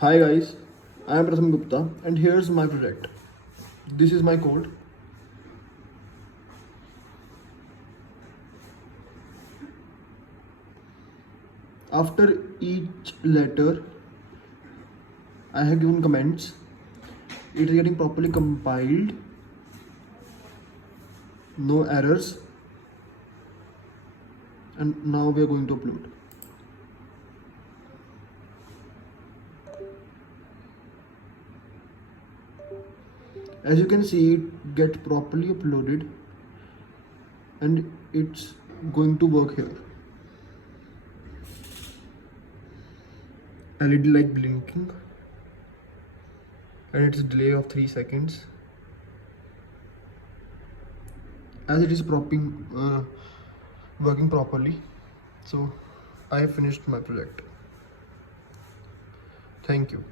Hi guys, I am Pratham Gupta and here's my project. This is my code. After each letter, I have given comments. It is getting properly compiled, no errors, and now we are going to upload. As you can see, it get properly uploaded and it's going to work here. LED light blinking and it's a delay of 3 seconds. As it is working properly, so I have finished my project. Thank you.